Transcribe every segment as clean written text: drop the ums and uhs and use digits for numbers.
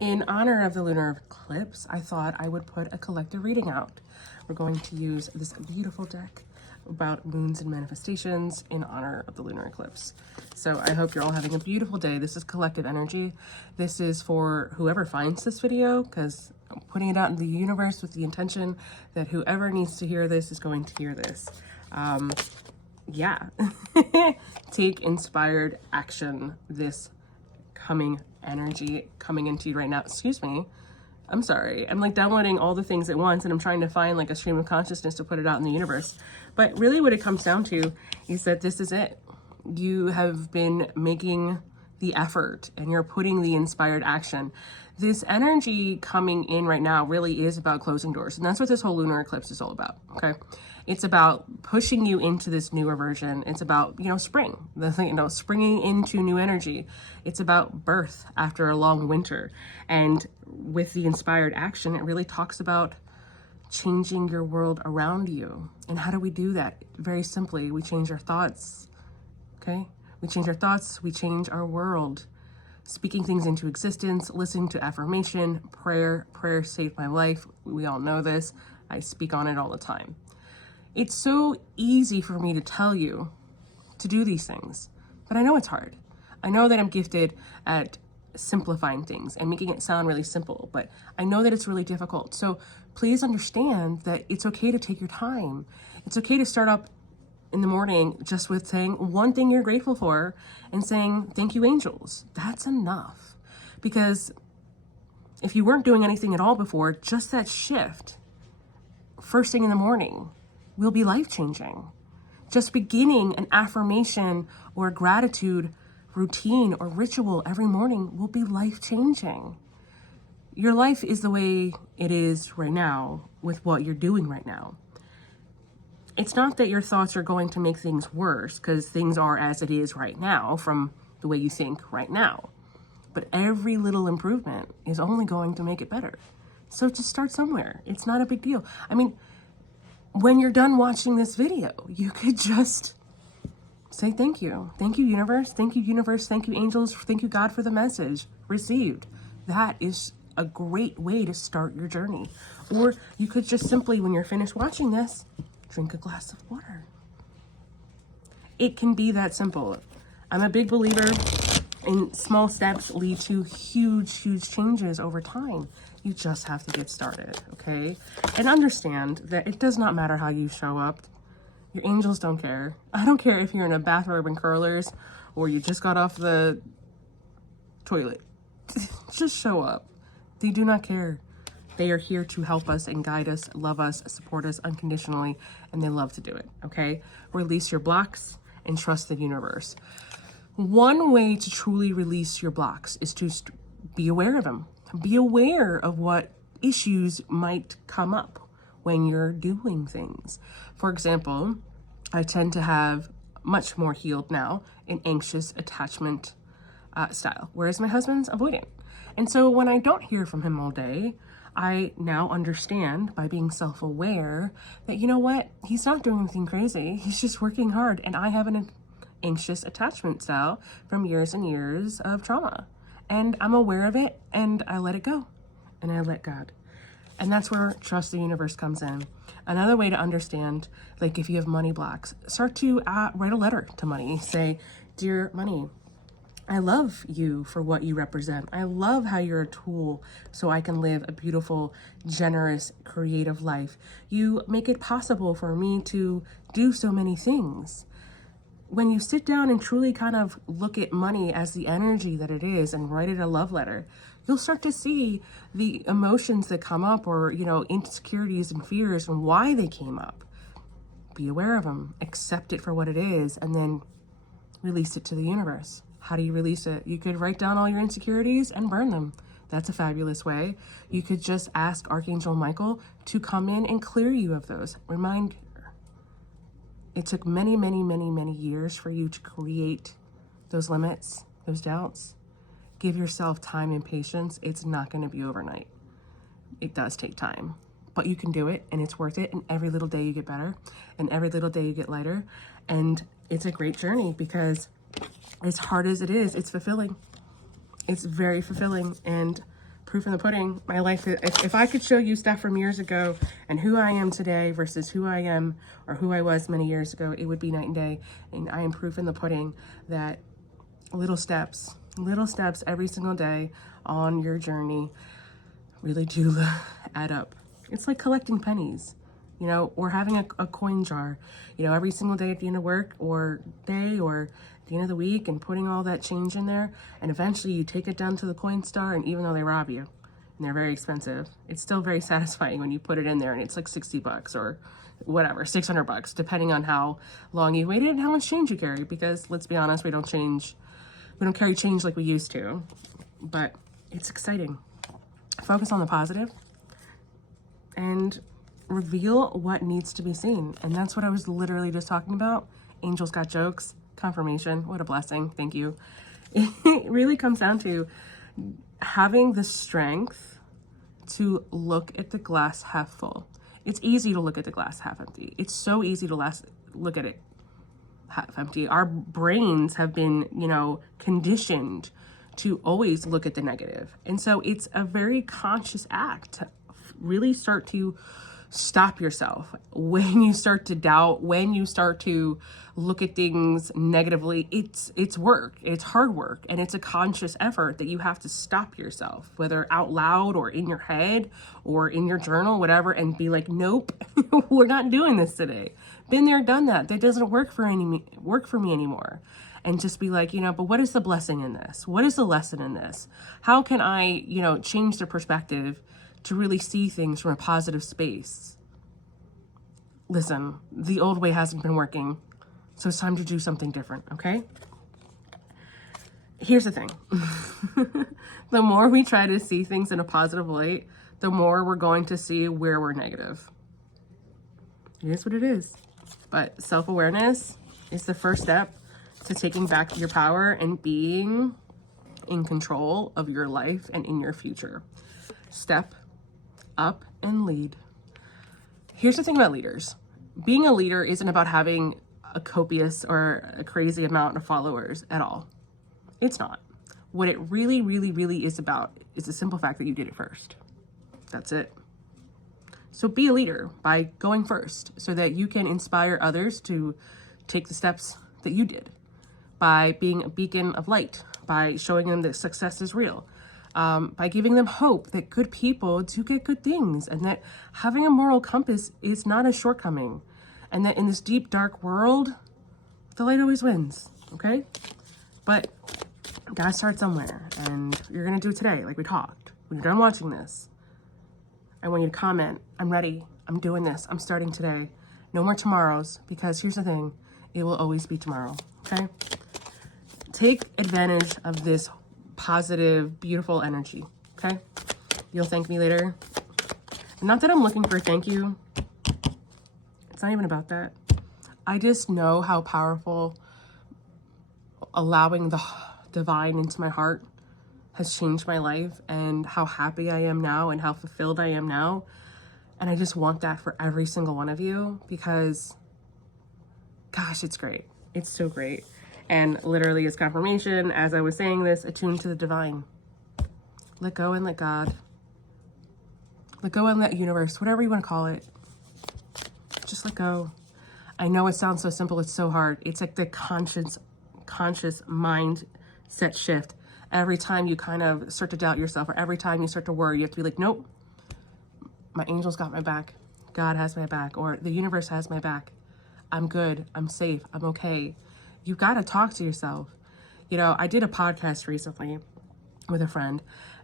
In honor of the lunar eclipse, I thought I would put a collective reading out. We're going to use this beautiful deck about moons and manifestations in honor of the lunar eclipse. So I hope you're all having a beautiful day. This is collective energy. This is for whoever finds this video, because I'm putting it out in the universe with the intention that whoever needs to hear this is going to hear this. Yeah. Take inspired action this coming energy coming into you right now. Excuse me. I'm sorry. I'm like downloading all the things at once and I'm trying to find like a stream of consciousness to put it out in the universe. But really what it comes down to is that this is it. You have been making the effort and you're putting the inspired action. This energy coming in right now really is about closing doors. And that's what this whole lunar eclipse is all about. Okay. It's about pushing you into this newer version. It's about, spring, springing into new energy. It's about birth after a long winter. And with the inspired action, it really talks about changing your world around you. And how do we do that? Very simply, we change our thoughts. Okay. We change our thoughts. We change our world. Speaking things into existence, listening to affirmation, prayer. Prayer saved my life. We all know this. I speak on it all the time. It's so easy for me to tell you to do these things, but I know it's hard. I know that I'm gifted at simplifying things and making it sound really simple, but I know that it's really difficult. So please understand that it's okay to take your time. It's okay to start up in the morning just with saying one thing you're grateful for and saying, thank you, angels. That's enough. Because if you weren't doing anything at all before, just that shift, first thing in the morning, will be life-changing. Just beginning an affirmation or gratitude routine or ritual every morning will be life-changing. Your life is the way it is right now with what you're doing right now. It's not that your thoughts are going to make things worse, because things are as it is right now from the way you think right now. But every little improvement is only going to make it better. So just start somewhere. It's not a big deal. I mean, when you're done watching this video, you could just say thank you. Thank you, universe. Thank you, universe. Thank you, angels. Thank you, God, for the message received. That is a great way to start your journey. Or you could just simply, when you're finished watching this, drink a glass of water. It can be that simple. I'm a big believer in small steps lead to huge, huge changes over time. You just have to get started, okay? And understand that it does not matter how you show up. Your angels don't care. I don't care if you're in a bathrobe and curlers or you just got off the toilet. Just show up. They do not care. They are here to help us and guide us, love us, support us unconditionally, and they love to do it, okay? Release your blocks and trust the universe. One way to truly release your blocks is to be aware of them. Be aware of what issues might come up when you're doing things. For example, I tend to have much more healed now an anxious attachment style, whereas my husband's avoidant. And so when I don't hear from him all day, I now understand by being self-aware that, you know what, he's not doing anything crazy. He's just working hard. And I have an anxious attachment style from years and years of trauma. And I'm aware of it and I let it go and I let God. And that's where trust the universe comes in. Another way to understand, like if you have money blocks, start to write a letter to money. Say, dear money, I love you for what you represent. I love how you're a tool so I can live a beautiful, generous, creative life. You make it possible for me to do so many things. When you sit down and truly kind of look at money as the energy that it is and write it a love letter, you'll start to see the emotions that come up or, insecurities and fears and why they came up. Be aware of them, accept it for what it is, and then release it to the universe. How do you release it? You could write down all your insecurities and burn them. That's a fabulous way. You could just ask Archangel Michael to come in and clear you of those. Remind it took many, many, many, many years for you to create those limits, those doubts. Give yourself time and patience. It's not going to be overnight. It does take time, but you can do it and it's worth it. And every little day you get better and every little day you get lighter. And it's a great journey because as hard as it is, it's fulfilling. It's very fulfilling. And proof in the pudding. My life, if I could show you stuff from years ago and who I am today versus who I am or who I was many years ago, it would be night and day. And I am proof in the pudding that little steps every single day on your journey really do add up. It's like collecting pennies, you know, or having a coin jar, you know, every single day at the end of work or day or at the end of the week, and putting all that change in there. And eventually you take it down to the coin star, and even though they rob you and they're very expensive, it's still very satisfying when you put it in there and it's like 60 bucks or whatever, 600 bucks, depending on how long you waited and how much change you carry. Because let's be honest, we don't carry change like we used to, but it's exciting. Focus on the positive and reveal what needs to be seen. And that's what I was literally just talking about. Angels got jokes, confirmation. What a blessing. Thank you. It really comes down to having the strength to look at the glass half full. It's easy to look at the glass half empty. It's so easy to look at it half empty. Our brains have been, you know, conditioned to always look at the negative. And so it's a very conscious act to really start to stop yourself when you start to doubt, when you start to look at things negatively. It's work, it's hard work, and it's a conscious effort that you have to stop yourself, whether out loud or in your head or in your journal, whatever, and be like, nope, we're not doing this today. Been there, done that. That doesn't work for me anymore. And just be like, you know, but what is the blessing in this? What is the lesson in this? How can I, you know, change the perspective to really see things from a positive space? Listen, the old way hasn't been working, so it's time to do something different, okay? Here's the thing. The more we try to see things in a positive light, the more we're going to see where we're negative. It is what it is. But self-awareness is the first step to taking back your power and being in control of your life and in your future. Step up and lead. Here's the thing about leaders. Being a leader isn't about having a copious or a crazy amount of followers at all. It's not. What it really, really, really is about is the simple fact that you did it first. That's it. So be a leader by going first so that you can inspire others to take the steps that you did, by being a beacon of light, by showing them that success is real, by giving them hope that good people do get good things, and that having a moral compass is not a shortcoming, and that in this deep, dark world, the light always wins, okay? But you gotta start somewhere, and you're gonna do it today, like we talked. When you're done watching this, I want you to comment, I'm ready, I'm doing this, I'm starting today. No more tomorrows, because here's the thing, it will always be tomorrow, okay? Take advantage of this positive, beautiful energy, okay? You'll thank me later. And not that I'm looking for a thank you. It's not even about that. I just know how powerful allowing the divine into my heart has changed my life, and how happy I am now and how fulfilled I am now. And I just want that for every single one of you, because gosh, it's great. It's so great. And literally as confirmation, as I was saying this, attune to the divine. Let go and let God. Let go and let universe, whatever you want to call it. Just let go. I know it sounds so simple, it's so hard. It's like the conscious mindset shift. Every time you kind of start to doubt yourself, or every time you start to worry, you have to be like, nope, my angels got my back. God has my back, or the universe has my back. I'm good, I'm safe, I'm okay. You got to talk to yourself. You know, I did a podcast recently with a friend,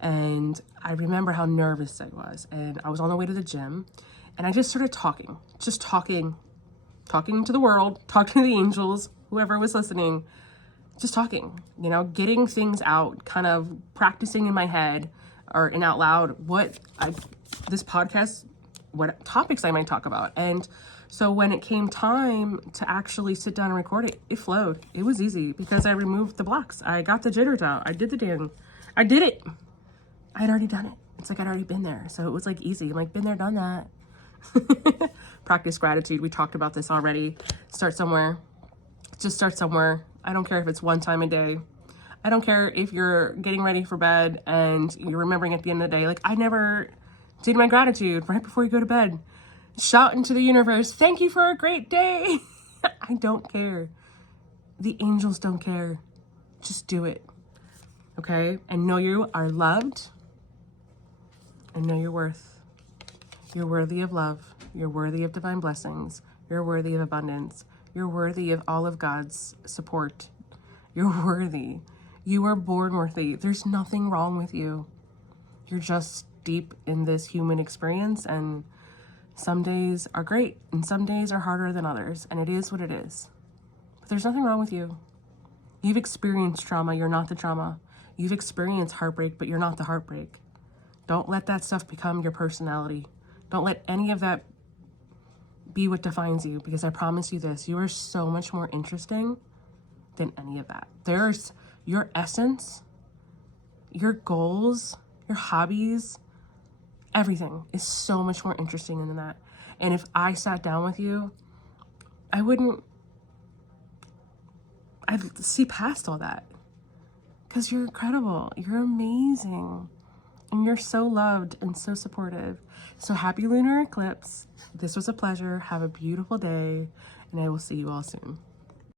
and I remember how nervous I was, and I was on the way to the gym, and I just started talking to the world, talking to the angels, whoever was listening, just talking, you know, getting things out, kind of practicing in my head or in out loud this podcast, what topics I might talk about. And so when it came time to actually sit down and record it, it flowed. It was easy because I removed the blocks. I got the jitters out. I did it. I'd already done it. It's like I'd already been there. So it was like easy. I'm like, been there, done that. Practice gratitude. We talked about this already. Start somewhere. Just start somewhere. I don't care if it's one time a day. I don't care if you're getting ready for bed and you're remembering at the end of the day, like I never did my gratitude right before you go to bed. Shout into the universe, thank you for a great day. I don't care. The angels don't care. Just do it. Okay? And know you are loved. And know your worth. You're worthy of love. You're worthy of divine blessings. You're worthy of abundance. You're worthy of all of God's support. You're worthy. You are born worthy. There's nothing wrong with you. You're just deep in this human experience, and some days are great and some days are harder than others, and it is what it is. But there's nothing wrong with you. You've experienced trauma. You're not the trauma. You've experienced heartbreak, but you're not the heartbreak. Don't let that stuff become your personality. Don't let any of that be what defines you, because I promise you this, you are so much more interesting than any of that. There's your essence, your goals, your hobbies, everything is so much more interesting than that. And if I sat down with you, I'd see past all that, because you're incredible. You're amazing. And you're so loved and so supportive. So happy lunar eclipse. This was a pleasure. Have a beautiful day, and I will see you all soon.